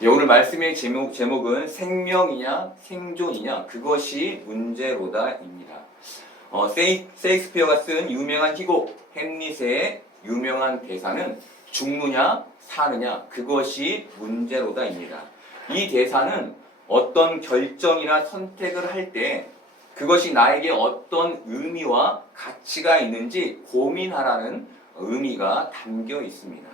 오늘 말씀의 제목은 생명이냐 생존이냐 그것이 문제로다입니다. 세익스피어가 쓴 유명한 희곡 햄릿의 유명한 대사는 죽느냐 사느냐 그것이 문제로다입니다. 이 대사는 어떤 결정이나 선택을 할 때 그것이 나에게 어떤 의미와 가치가 있는지 고민하라는 의미가 담겨 있습니다.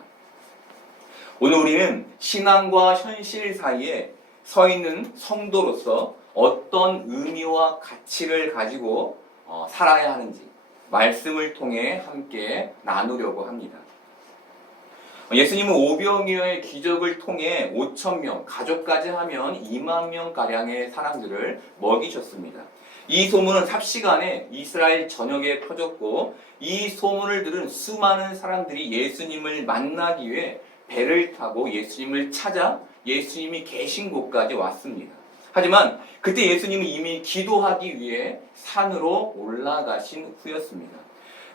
오늘 우리는 신앙과 현실 사이에 서 있는 성도로서 어떤 의미와 가치를 가지고 살아야 하는지 말씀을 통해 함께 나누려고 합니다. 예수님은 오병이어의 기적을 통해 5,000명, 가족까지 하면 2만 명가량의 사람들을 먹이셨습니다. 이 소문은 삽시간에 이스라엘 전역에 퍼졌고 이 소문을 들은 수많은 사람들이 예수님을 만나기 위해 배를 타고 예수님을 찾아 예수님이 계신 곳까지 왔습니다. 하지만 그때 예수님은 이미 기도하기 위해 산으로 올라가신 후였습니다.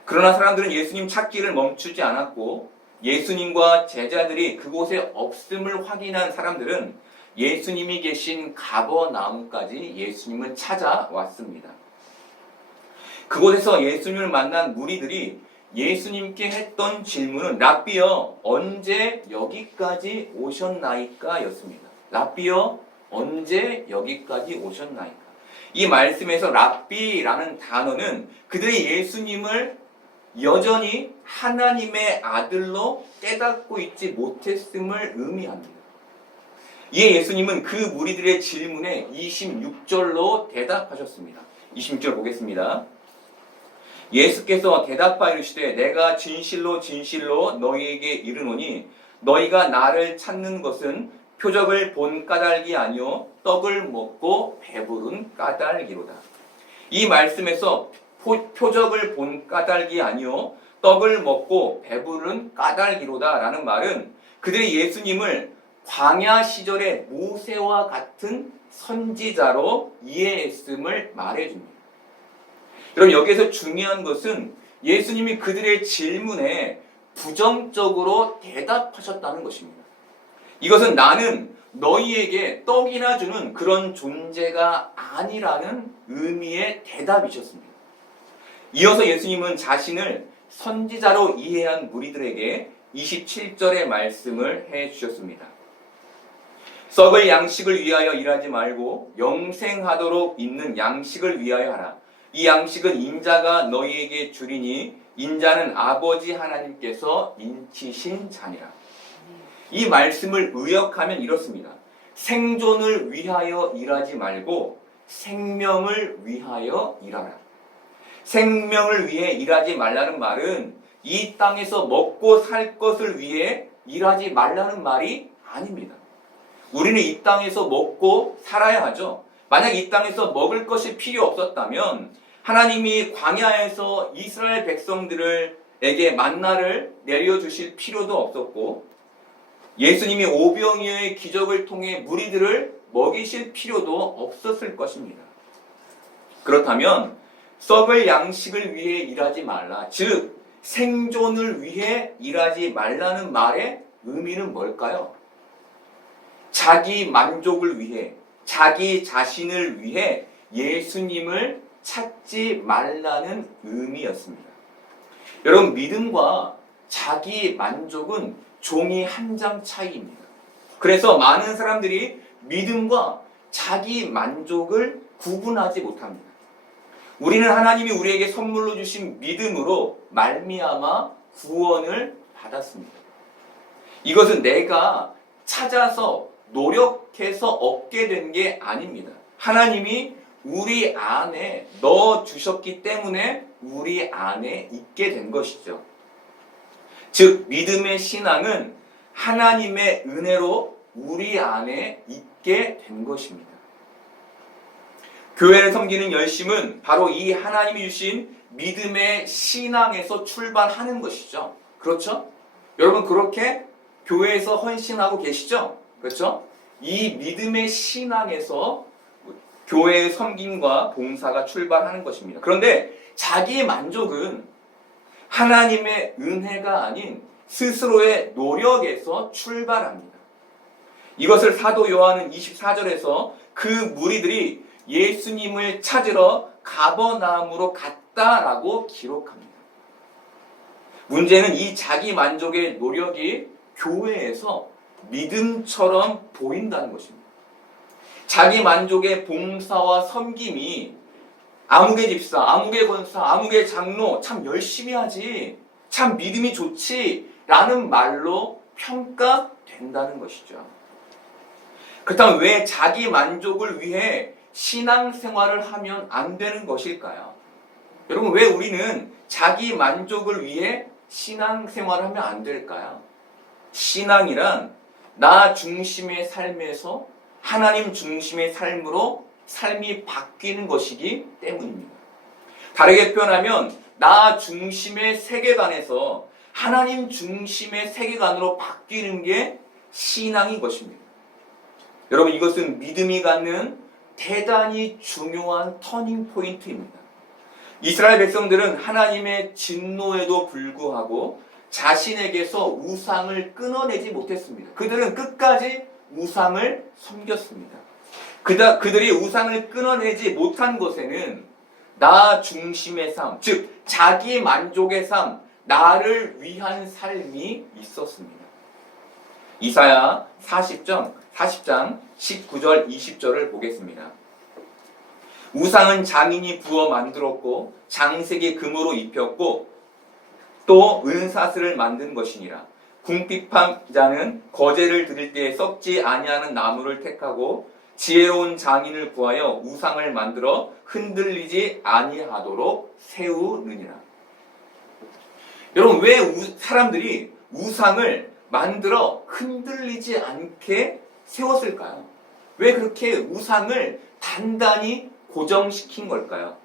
그러나 사람들은 예수님 찾기를 멈추지 않았고 예수님과 제자들이 그곳에 없음을 확인한 사람들은 예수님이 계신 가버나움까지 예수님을 찾아왔습니다. 그곳에서 예수님을 만난 무리들이 예수님께 했던 질문은 랍비여 언제 여기까지 오셨나이까 였습니다. 랍비여 언제 여기까지 오셨나이까. 이 말씀에서 랍비라는 단어는 그들이 예수님을 여전히 하나님의 아들로 깨닫고 있지 못했음을 의미합니다. 이에 예수님은 그 무리들의 질문에 26절로 대답하셨습니다. 26절 보겠습니다. 예수께서 대답하여 이르시되 내가 진실로 진실로 너희에게 이르노니 너희가 나를 찾는 것은 표적을 본 까닭이 아니요 떡을 먹고 배부른 까닭이로다. 이 말씀에서 표적을 본 까닭이 아니요 떡을 먹고 배부른 까닭이로다 라는 말은 그들이 예수님을 광야 시절의 모세와 같은 선지자로 이해했음을 말해줍니다. 여러분 여기에서 중요한 것은 예수님이 그들의 질문에 부정적으로 대답하셨다는 것입니다. 이것은 나는 너희에게 떡이나 주는 그런 존재가 아니라는 의미의 대답이셨습니다. 이어서 예수님은 자신을 선지자로 이해한 무리들에게 27절의 말씀을 해주셨습니다. 썩을 양식을 위하여 일하지 말고 영생하도록 있는 양식을 위하여 하라. 이 양식은 인자가 너희에게 주리니 인자는 아버지 하나님께서 인치신 자니라. 이 말씀을 의역하면 이렇습니다. 생존을 위하여 일하지 말고 생명을 위하여 일하라. 생명을 위해 일하지 말라는 말은 이 땅에서 먹고 살 것을 위해 일하지 말라는 말이 아닙니다. 우리는 이 땅에서 먹고 살아야 하죠. 만약 이 땅에서 먹을 것이 필요 없었다면 하나님이 광야에서 이스라엘 백성들에게 만나를 내려주실 필요도 없었고 예수님이 오병이어의 기적을 통해 무리들을 먹이실 필요도 없었을 것입니다. 그렇다면 썩을 양식을 위해 일하지 말라, 즉 생존을 위해 일하지 말라는 말의 의미는 뭘까요? 자기 만족을 위해, 자기 자신을 위해 예수님을 찾지 말라는 의미였습니다. 여러분 믿음과 자기 만족은 종이 한 장 차이입니다. 그래서 많은 사람들이 믿음과 자기 만족을 구분하지 못합니다. 우리는 하나님이 우리에게 선물로 주신 믿음으로 말미암아 구원을 받았습니다. 이것은 내가 찾아서 노력해서 얻게 된 게 아닙니다. 하나님이 우리 안에 넣어 주셨기 때문에 우리 안에 있게 된 것이죠. 즉 믿음의 신앙은 하나님의 은혜로 우리 안에 있게 된 것입니다. 교회를 섬기는 열심은 바로 이 하나님이 주신 믿음의 신앙에서 출발하는 것이죠. 그렇죠? 여러분 그렇게 교회에서 헌신하고 계시죠? 그렇죠? 이 믿음의 신앙에서 교회의 섬김과 봉사가 출발하는 것입니다. 그런데 자기의 만족은 하나님의 은혜가 아닌 스스로의 노력에서 출발합니다. 이것을 사도 요한은 24절에서 그 무리들이 예수님을 찾으러 가버나움으로 갔다라고 기록합니다. 문제는 이 자기 만족의 노력이 교회에서 믿음처럼 보인다는 것입니다. 자기 만족의 봉사와 섬김이 아무개 집사, 아무개 권사, 아무개 장로 참 열심히 하지, 참 믿음이 좋지 라는 말로 평가된다는 것이죠. 그렇다면 왜 자기 만족을 위해 신앙생활을 하면 안 되는 것일까요? 여러분, 왜 우리는 자기 만족을 위해 신앙생활을 하면 안 될까요? 신앙이란 나 중심의 삶에서 하나님 중심의 삶으로 삶이 바뀌는 것이기 때문입니다. 다르게 표현하면 나 중심의 세계관에서 하나님 중심의 세계관으로 바뀌는 게 신앙인 것입니다. 여러분, 이것은 믿음이 갖는 대단히 중요한 터닝 포인트입니다. 이스라엘 백성들은 하나님의 진노에도 불구하고 자신에게서 우상을 끊어내지 못했습니다. 그들은 끝까지 우상을 섬겼습니다. 그들이 우상을 끊어내지 못한 것에는 나 중심의 삶, 즉 자기 만족의 삶, 나를 위한 삶이 있었습니다. 이사야 40장 19절 20절을 보겠습니다. 우상은 장인이 부어 만들었고 장색이 금으로 입혔고 또 은사슬을 만든 것이니라. 궁핍한 자는 거제를 드릴 때에 썩지 아니하는 나무를 택하고 지혜로운 장인을 구하여 우상을 만들어 흔들리지 아니하도록 세우느니라. 여러분, 왜 사람들이 우상을 만들어 흔들리지 않게 세웠을까요? 왜 그렇게 우상을 단단히 고정시킨 걸까요?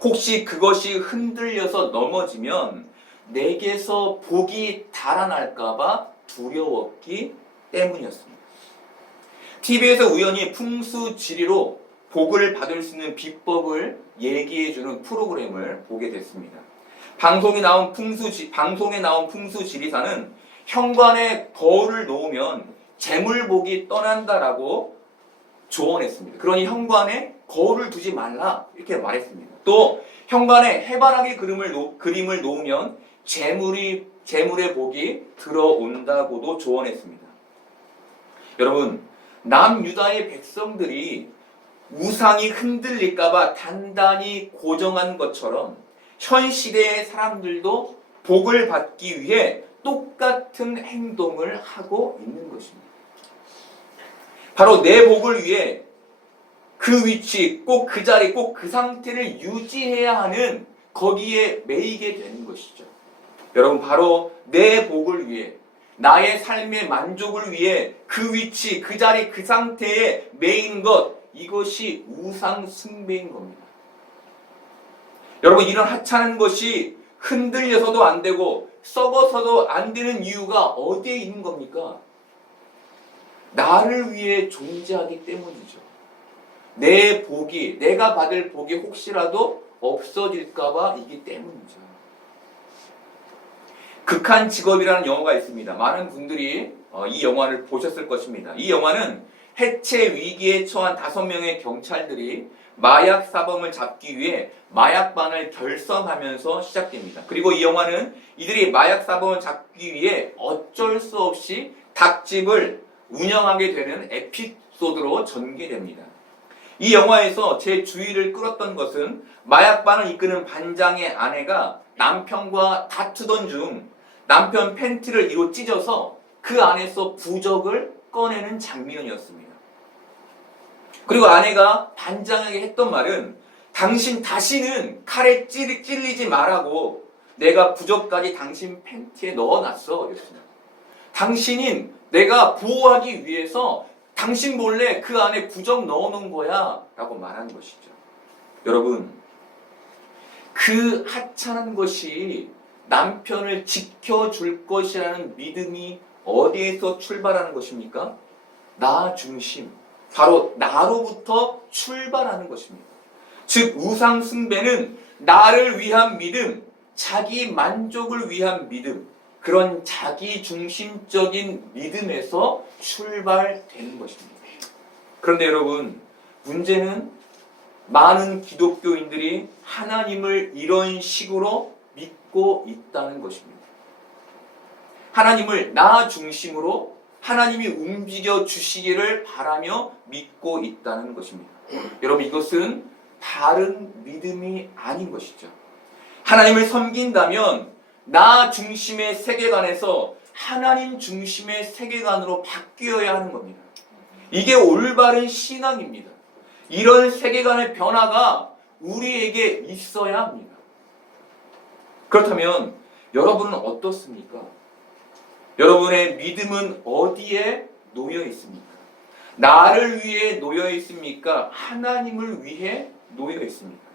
혹시 그것이 흔들려서 넘어지면 내게서 복이 달아날까봐 두려웠기 때문이었습니다. TV에서 우연히 풍수지리로 복을 받을 수 있는 비법을 얘기해주는 프로그램을 보게 됐습니다. 방송에 나온 풍수지리사는 현관에 거울을 놓으면 재물복이 떠난다라고 조언했습니다. 그러니 현관에 거울을 두지 말라 이렇게 말했습니다. 또 현관에 해바라기 그림을 놓으면 재물의 복이 들어온다고도 조언했습니다. 여러분, 남유다의 백성들이 우상이 흔들릴까봐 단단히 고정한 것처럼 현 시대의 사람들도 복을 받기 위해 똑같은 행동을 하고 있는 것입니다. 바로 내 복을 위해 그 위치, 꼭 그 자리, 꼭 그 상태를 유지해야 하는 거기에 매이게 되는 것이죠. 여러분, 바로 내 복을 위해, 나의 삶의 만족을 위해 그 위치, 그 자리, 그 상태에 매이는 것, 이것이 우상 숭배인 겁니다. 여러분, 이런 하찮은 것이 흔들려서도 안 되고 썩어서도 안 되는 이유가 어디에 있는 겁니까? 나를 위해 존재하기 때문이죠. 내 복이, 내가 받을 복이 혹시라도 없어질까봐 이기 때문이죠. 극한 직업이라는 영화가 있습니다. 많은 분들이 이 영화를 보셨을 것입니다. 이 영화는 해체 위기에 처한 5명의 경찰들이 마약 사범을 잡기 위해 마약반을 결성하면서 시작됩니다. 그리고 이 영화는 이들이 마약 사범을 잡기 위해 어쩔 수 없이 닭집을 운영하게 되는 에피소드로 전개됩니다. 이 영화에서 제 주의를 끌었던 것은 마약반을 이끄는 반장의 아내가 남편과 다투던 중 남편 팬티를 이로 찢어서 그 안에서 부적을 꺼내는 장면이었습니다. 그리고 아내가 반장에게 했던 말은 당신 다시는 칼에 찔리지 말라고 내가 부적까지 당신 팬티에 넣어놨어. 이랬습니다. 당신인 내가 보호하기 위해서 당신 몰래 그 안에 부적 넣어놓은 거야 라고 말한 것이죠. 여러분, 그 하찮은 것이 남편을 지켜줄 것이라는 믿음이 어디에서 출발하는 것입니까? 나 중심, 바로 나로부터 출발하는 것입니다. 즉 우상 숭배는 나를 위한 믿음, 자기 만족을 위한 믿음, 그런 자기 중심적인 믿음에서 출발되는 것입니다. 그런데 여러분, 문제는 많은 기독교인들이 하나님을 이런 식으로 믿고 있다는 것입니다. 하나님을 나 중심으로 하나님이 움직여 주시기를 바라며 믿고 있다는 것입니다. 여러분, 이것은 바른 믿음이 아닌 것이죠. 하나님을 섬긴다면 나 중심의 세계관에서 하나님 중심의 세계관으로 바뀌어야 하는 겁니다. 이게 올바른 신앙입니다. 이런 세계관의 변화가 우리에게 있어야 합니다. 그렇다면 여러분은 어떻습니까? 여러분의 믿음은 어디에 놓여 있습니까? 나를 위해 놓여 있습니까? 하나님을 위해 놓여 있습니까?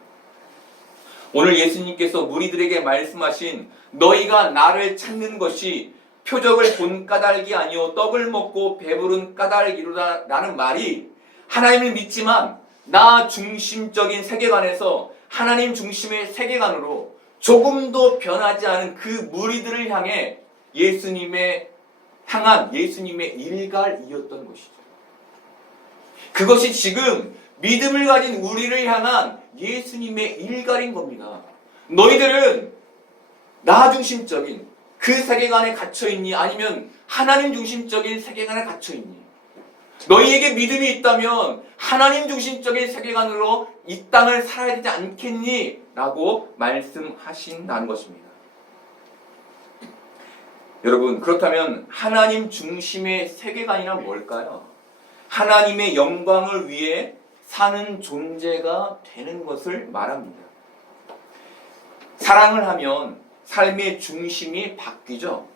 오늘 예수님께서 무리들에게 말씀하신 너희가 나를 찾는 것이 표적을 본 까닭이 아니요 떡을 먹고 배부른 까닭이로다 라는 말이 하나님을 믿지만 나 중심적인 세계관에서 하나님 중심의 세계관으로 조금도 변하지 않은 그 무리들을 향해 향한 예수님의 일갈이었던 것이죠. 그것이 지금 믿음을 가진 우리를 향한 예수님의 일갈인 겁니다. 너희들은 나 중심적인 그 세계관에 갇혀있니? 아니면 하나님 중심적인 세계관에 갇혀있니? 너희에게 믿음이 있다면 하나님 중심적인 세계관으로 이 땅을 살아야 되지 않겠니? 라고 말씀하신다는 것입니다. 여러분, 그렇다면 하나님 중심의 세계관이란 뭘까요? 하나님의 영광을 위해 사는 존재가 되는 것을 말합니다. 사랑을 하면 삶의 중심이 바뀌죠.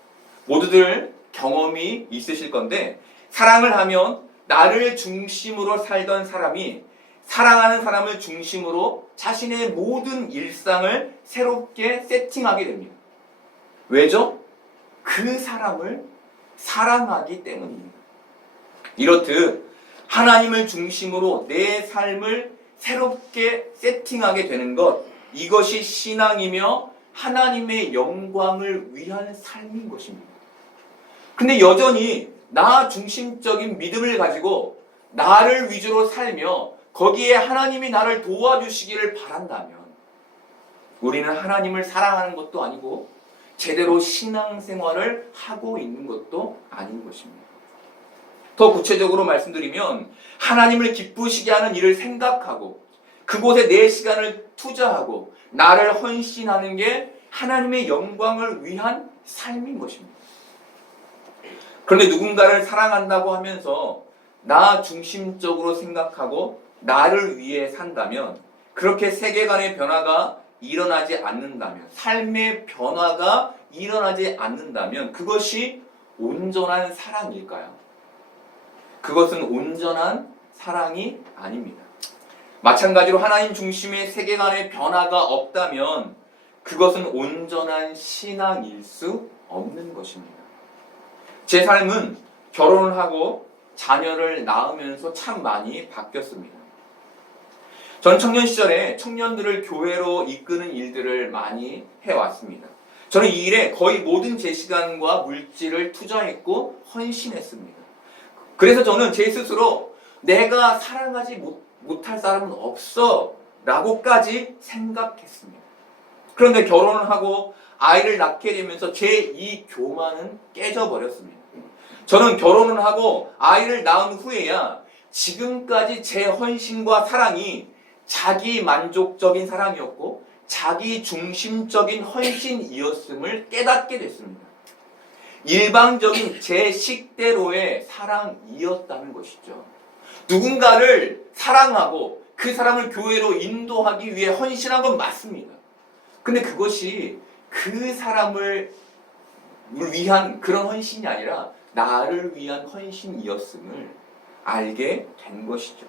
모두들 경험이 있으실 건데 사랑을 하면 나를 중심으로 살던 사람이 사랑하는 사람을 중심으로 자신의 모든 일상을 새롭게 세팅하게 됩니다. 왜죠? 그 사람을 사랑하기 때문입니다. 이렇듯 하나님을 중심으로 내 삶을 새롭게 세팅하게 되는 것, 이것이 신앙이며 하나님의 영광을 위한 삶인 것입니다. 근데 여전히 나 중심적인 믿음을 가지고 나를 위주로 살며 거기에 하나님이 나를 도와주시기를 바란다면 우리는 하나님을 사랑하는 것도 아니고 제대로 신앙생활을 하고 있는 것도 아닌 것입니다. 더 구체적으로 말씀드리면 하나님을 기쁘시게 하는 일을 생각하고 그곳에 내 시간을 투자하고 나를 헌신하는 게 하나님의 영광을 위한 삶인 것입니다. 그런데 누군가를 사랑한다고 하면서 나 중심적으로 생각하고 나를 위해 산다면 그렇게 세계관의 변화가 일어나지 않는다면 삶의 변화가 일어나지 않는다면 그것이 온전한 사랑일까요? 그것은 온전한 사랑이 아닙니다. 마찬가지로 하나님 중심의 세계관의 변화가 없다면 그것은 온전한 신앙일 수 없는 것입니다. 제 삶은 결혼을 하고 자녀를 낳으면서 참 많이 바뀌었습니다. 전 청년 시절에 청년들을 교회로 이끄는 일들을 많이 해왔습니다. 저는 이 일에 거의 모든 제 시간과 물질을 투자했고 헌신했습니다. 그래서 저는 제 스스로 내가 사랑하지 못할 사람은 없어 라고까지 생각했습니다. 그런데 결혼을 하고 아이를 낳게 되면서 제 이 교만은 깨져버렸습니다. 저는 결혼을 하고 아이를 낳은 후에야 지금까지 제 헌신과 사랑이 자기 만족적인 사랑이었고 자기 중심적인 헌신이었음을 깨닫게 됐습니다. 일방적인 제 식대로의 사랑이었다는 것이죠. 누군가를 사랑하고 그 사람을 교회로 인도하기 위해 헌신한 건 맞습니다. 근데 그것이 그 사람을 위한 그런 헌신이 아니라 나를 위한 헌신이었음을 알게 된 것이죠.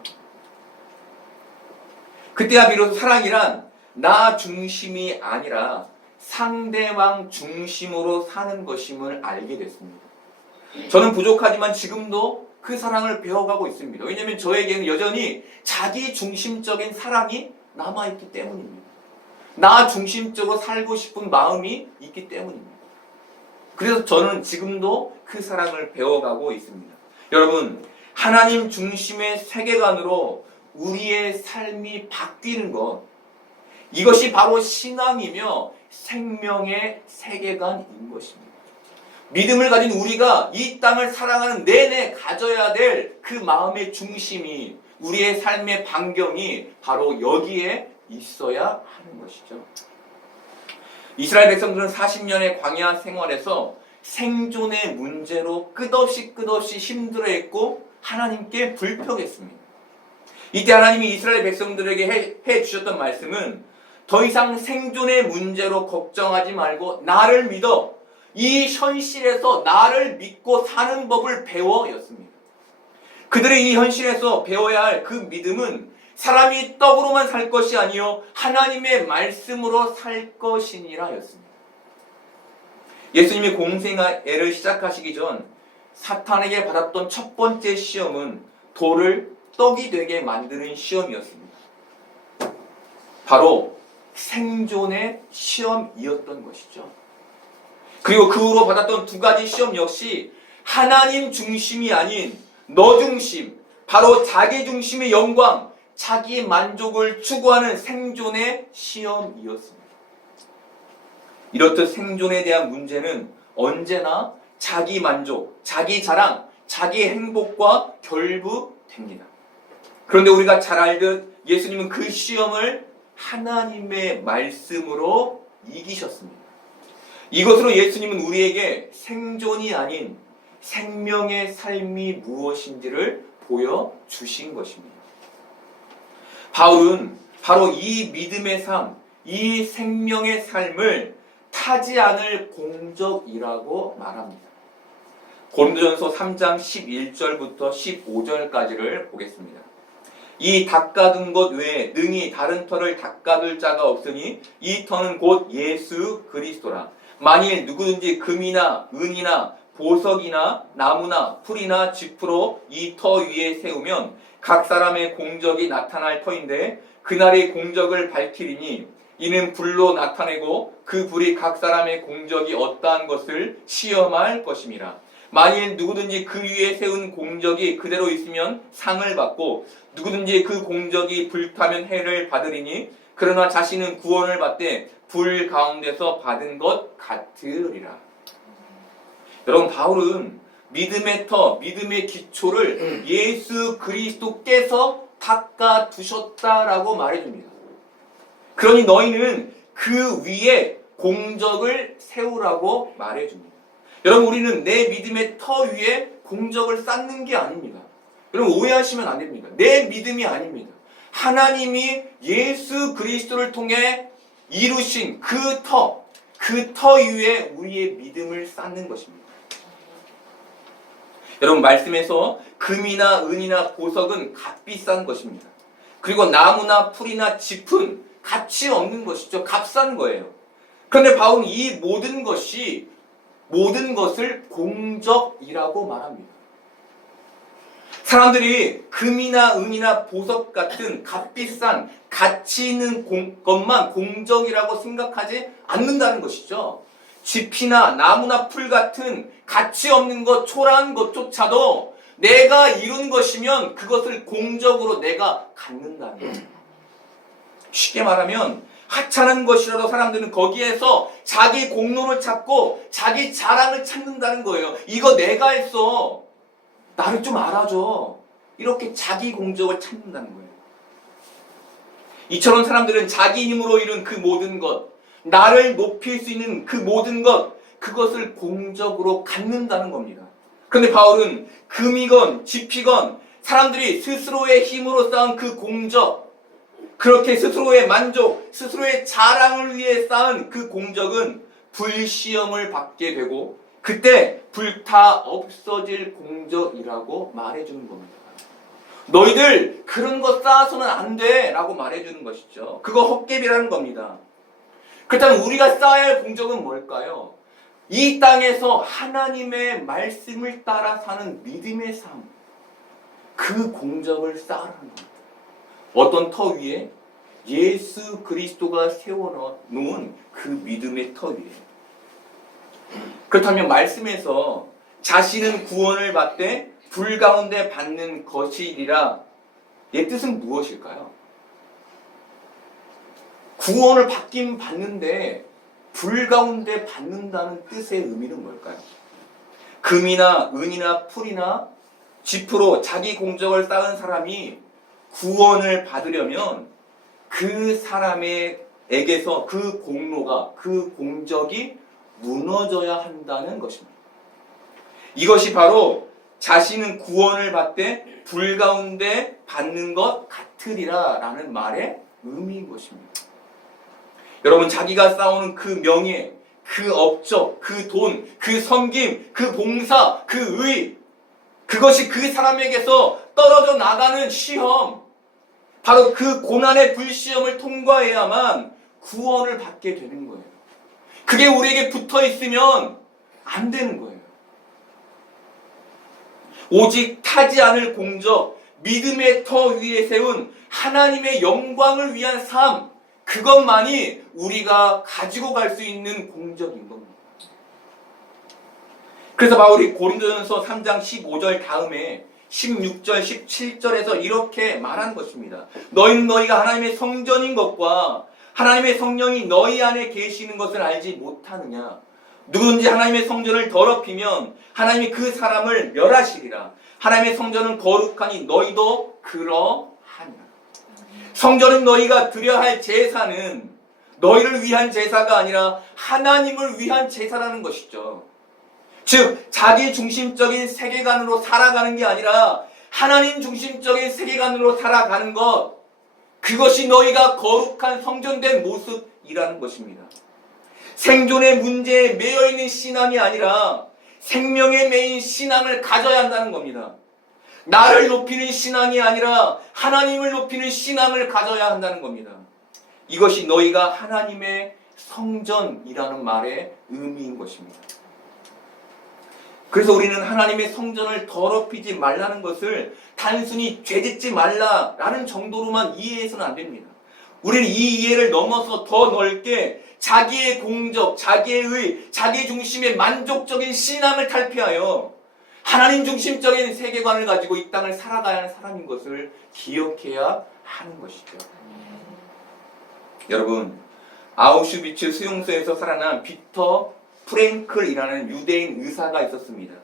그때야 비로소 사랑이란 나 중심이 아니라 상대방 중심으로 사는 것임을 알게 됐습니다. 저는 부족하지만 지금도 그 사랑을 배워가고 있습니다. 왜냐하면 저에게는 여전히 자기 중심적인 사랑이 남아있기 때문입니다. 나 중심적으로 살고 싶은 마음이 있기 때문입니다. 그래서 저는 지금도 그 사랑을 배워가고 있습니다. 여러분, 하나님 중심의 세계관으로 우리의 삶이 바뀌는 것, 이것이 바로 신앙이며 생명의 세계관인 것입니다. 믿음을 가진 우리가 이 땅을 사랑하는 내내 가져야 될 그 마음의 중심이, 우리의 삶의 반경이 바로 여기에 있어야 하는 것이죠. 이스라엘 백성들은 40년의 광야 생활에서 생존의 문제로 끝없이 힘들어했고 하나님께 불평했습니다. 이때 하나님이 이스라엘 백성들에게 해 주셨던 말씀은 더 이상 생존의 문제로 걱정하지 말고 나를 믿어, 이 현실에서 나를 믿고 사는 법을 배워였습니다. 그들의 이 현실에서 배워야 할 그 믿음은 사람이 떡으로만 살 것이 아니요 하나님의 말씀으로 살 것이니라 였습니다. 예수님이 공생애를 시작하시기 전 사탄에게 받았던 첫 번째 시험은 돌을 떡이 되게 만드는 시험이었습니다. 바로 생존의 시험이었던 것이죠. 그리고 그 후로 받았던 두 가지 시험 역시 하나님 중심이 아닌 너 중심, 바로 자기 중심의 영광, 자기 만족을 추구하는 생존의 시험이었습니다. 이렇듯 생존에 대한 문제는 언제나 자기 만족, 자기 자랑, 자기 행복과 결부됩니다. 그런데 우리가 잘 알듯 예수님은 그 시험을 하나님의 말씀으로 이기셨습니다. 이것으로 예수님은 우리에게 생존이 아닌 생명의 삶이 무엇인지를 보여주신 것입니다. 바울은 바로 이 믿음의 삶, 이 생명의 삶을 타지 않을 공적이라고 말합니다. 고린도전서 3장 11절부터 15절까지를 보겠습니다. 이 닦아둔 것 외에 능히 다른 터를 닦아둘 자가 없으니 이 터는 곧 예수 그리스도라. 만일 누구든지 금이나 은이나 보석이나 나무나 풀이나 짚으로 이 터 위에 세우면 각 사람의 공적이 나타날 터인데 그날의 공적을 밝히리니 이는 불로 나타내고 그 불이 각 사람의 공적이 어떠한 것을 시험할 것임이라. 만일 누구든지 그 위에 세운 공적이 그대로 있으면 상을 받고 누구든지 그 공적이 불타면 해를 받으리니 그러나 자신은 구원을 받되 불 가운데서 받은 것 같으리라. 여러분, 바울은 믿음의 터, 믿음의 기초를 예수 그리스도께서 닦아 두셨다라고 말해줍니다. 그러니 너희는 그 위에 공적을 세우라고 말해줍니다. 여러분, 우리는 내 믿음의 터 위에 공적을 쌓는 게 아닙니다. 여러분, 오해하시면 안 됩니다. 내 믿음이 아닙니다. 하나님이 예수 그리스도를 통해 이루신 그 터 위에 우리의 믿음을 쌓는 것입니다. 여러분, 말씀에서 금이나 은이나 보석은 값비싼 것입니다. 그리고 나무나 풀이나 짚은 가치 없는 것이죠. 값싼 거예요. 그런데 바울은 이 모든 것을 공적이라고 말합니다. 사람들이 금이나 은이나 보석 같은 값비싼 가치 있는 것만 공적이라고 생각하지 않는다는 것이죠. 짚이나 나무나 풀 같은 가치 없는 것, 초라한 것조차도 내가 이룬 것이면 그것을 공적으로 내가 갖는다는 거예요. 쉽게 말하면 하찮은 것이라도 사람들은 거기에서 자기 공로를 찾고 자기 자랑을 찾는다는 거예요. 이거 내가 했어. 나를 좀 알아줘. 이렇게 자기 공적을 찾는다는 거예요. 이처럼 사람들은 자기 힘으로 이룬 그 모든 것, 나를 높일 수 있는 그 모든 것, 그것을 공적으로 갖는다는 겁니다. 그런데 바울은 금이건 짚이건 사람들이 스스로의 힘으로 쌓은 그 공적, 그렇게 스스로의 만족, 스스로의 자랑을 위해 쌓은 그 공적은 불시험을 받게 되고 그때 불타 없어질 공적이라고 말해주는 겁니다. 너희들 그런 거 쌓아서는 안 돼 라고 말해주는 것이죠. 그거 헛개비라는 겁니다. 그렇다면 우리가 쌓아야 할 공적은 뭘까요? 이 땅에서 하나님의 말씀을 따라 사는 믿음의 삶, 그 공적을 쌓으라는 겁니다. 어떤 터 위에? 예수 그리스도가 세워놓은 그 믿음의 터 위에. 그렇다면 말씀에서 자신은 구원을 받되 불 가운데 받는 것이리라, 이 뜻은 무엇일까요? 구원을 받긴 받는데 불 가운데 받는다는 뜻의 의미는 뭘까요? 금이나 은이나 풀이나 쥐프로 자기 공적을 쌓은 사람이 구원을 받으려면 그 사람에게서 그 공로가, 그 공적이 무너져야 한다는 것입니다. 이것이 바로 자신은 구원을 받되 불 가운데 받는 것 같으리라 라는 말의 의미인 것입니다. 여러분, 자기가 쌓아오는 그 명예, 그 업적, 그 돈, 그 섬김, 그 봉사, 그 의, 그것이 그 사람에게서 떨어져 나가는 시험, 바로 그 고난의 불시험을 통과해야만 구원을 받게 되는 거예요. 그게 우리에게 붙어 있으면 안 되는 거예요. 오직 타지 않을 공적, 믿음의 터 위에 세운 하나님의 영광을 위한 삶, 그것만이 우리가 가지고 갈 수 있는 공적인 겁니다. 그래서 바울이 고린도전서 3장 15절 다음에 16절, 17절에서 이렇게 말한 것입니다. 너희는 너희가 하나님의 성전인 것과 하나님의 성령이 너희 안에 계시는 것을 알지 못하느냐. 누구든지 하나님의 성전을 더럽히면 하나님이 그 사람을 멸하시리라. 하나님의 성전은 거룩하니 너희도 그러하니라. 성전은 너희가 드려야 할 제사는 너희를 위한 제사가 아니라 하나님을 위한 제사라는 것이죠. 즉 자기 중심적인 세계관으로 살아가는 게 아니라 하나님 중심적인 세계관으로 살아가는 것, 그것이 너희가 거룩한 성전된 모습이라는 것입니다. 생존의 문제에 매여있는 신앙이 아니라 생명에 매인 신앙을 가져야 한다는 겁니다. 나를 높이는 신앙이 아니라 하나님을 높이는 신앙을 가져야 한다는 겁니다. 이것이 너희가 하나님의 성전이라는 말의 의미인 것입니다. 그래서 우리는 하나님의 성전을 더럽히지 말라는 것을 단순히 죄짓지 말라라는 정도로만 이해해서는 안 됩니다. 우리는 이 이해를 넘어서 더 넓게 자기의 공적, 자기의 의, 자기 중심의 만족적인 신앙을 탈피하여 하나님 중심적인 세계관을 가지고 이 땅을 살아가야 하는 사람인 것을 기억해야 하는 것이죠. 여러분, 아우슈비츠 수용소에서 살아난 빅터 프랭클이라는 유대인 의사가 있었습니다.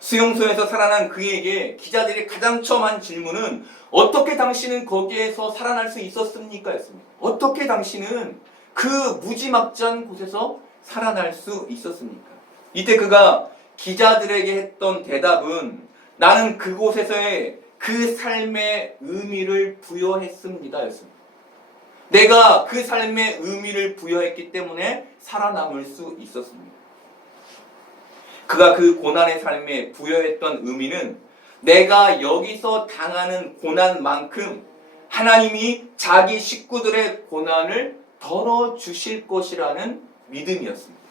수용소에서 살아난 그에게 기자들이 가장 처음 한 질문은 어떻게 당신은 거기에서 살아날 수 있었습니까? 였습니다. 어떻게 당신은 그 무지막지한 곳에서 살아날 수 있었습니까? 이때 그가 기자들에게 했던 대답은 나는 그곳에서의 그 삶의 의미를 부여했습니다 였습니다. 내가 그 삶의 의미를 부여했기 때문에 살아남을 수 있었습니다. 그가 그 고난의 삶에 부여했던 의미는 내가 여기서 당하는 고난만큼 하나님이 자기 식구들의 고난을 덜어주실 것이라는 믿음이었습니다.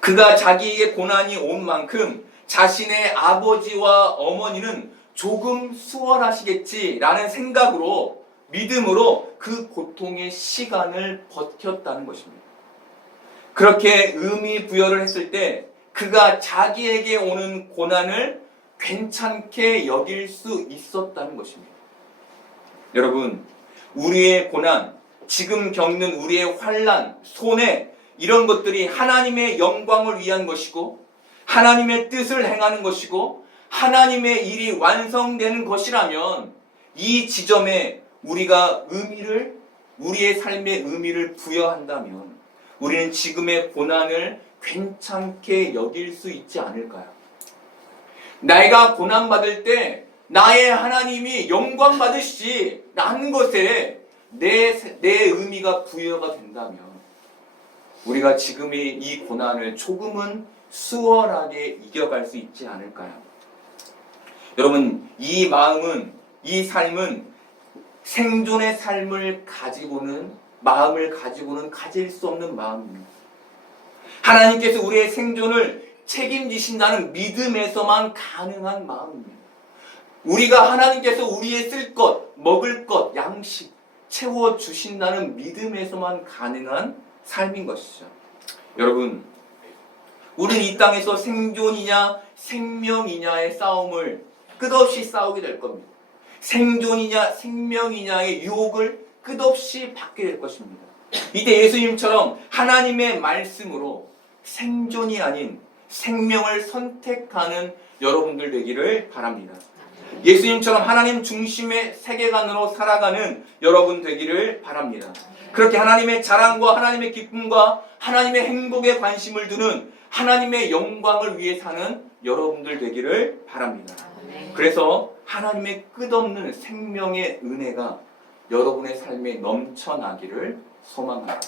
그가 자기에게 고난이 온 만큼 자신의 아버지와 어머니는 조금 수월하시겠지라는 생각으로, 믿음으로 그 고통의 시간을 버텼다는 것입니다. 그렇게 의미 부여를 했을 때 그가 자기에게 오는 고난을 괜찮게 여길 수 있었다는 것입니다. 여러분, 우리의 고난, 지금 겪는 우리의 환난, 손해, 이런 것들이 하나님의 영광을 위한 것이고 하나님의 뜻을 행하는 것이고 하나님의 일이 완성되는 것이라면 이 지점에 우리가 우리의 삶의 의미를 부여한다면 우리는 지금의 고난을 괜찮게 여길 수 있지 않을까요? 내가 고난받을 때 나의 하나님이 영광 받으시라는 것에 내 의미가 부여가 된다면 우리가 지금의 이 고난을 조금은 수월하게 이겨갈 수 있지 않을까요? 여러분, 이 마음은, 이 삶은 생존의 삶을 가지고는, 마음을 가지고는 가질 수 없는 마음입니다. 하나님께서 우리의 생존을 책임지신다는 믿음에서만 가능한 마음입니다. 우리가 하나님께서 우리의 쓸 것, 먹을 것, 양식 채워주신다는 믿음에서만 가능한 삶인 것이죠. 여러분, 우리는 이 땅에서 생존이냐 생명이냐의 싸움을 끝없이 싸우게 될 겁니다. 생존이냐 생명이냐의 유혹을 끝없이 받게 될 것입니다. 이때 예수님처럼 하나님의 말씀으로 생존이 아닌 생명을 선택하는 여러분들 되기를 바랍니다. 예수님처럼 하나님 중심의 세계관으로 살아가는 여러분 되기를 바랍니다. 그렇게 하나님의 자랑과 하나님의 기쁨과 하나님의 행복에 관심을 두는 하나님의 영광을 위해 사는 여러분들 되기를 바랍니다. 그래서 하나님의 끝없는 생명의 은혜가 여러분의 삶에 넘쳐나기를 소망합니다.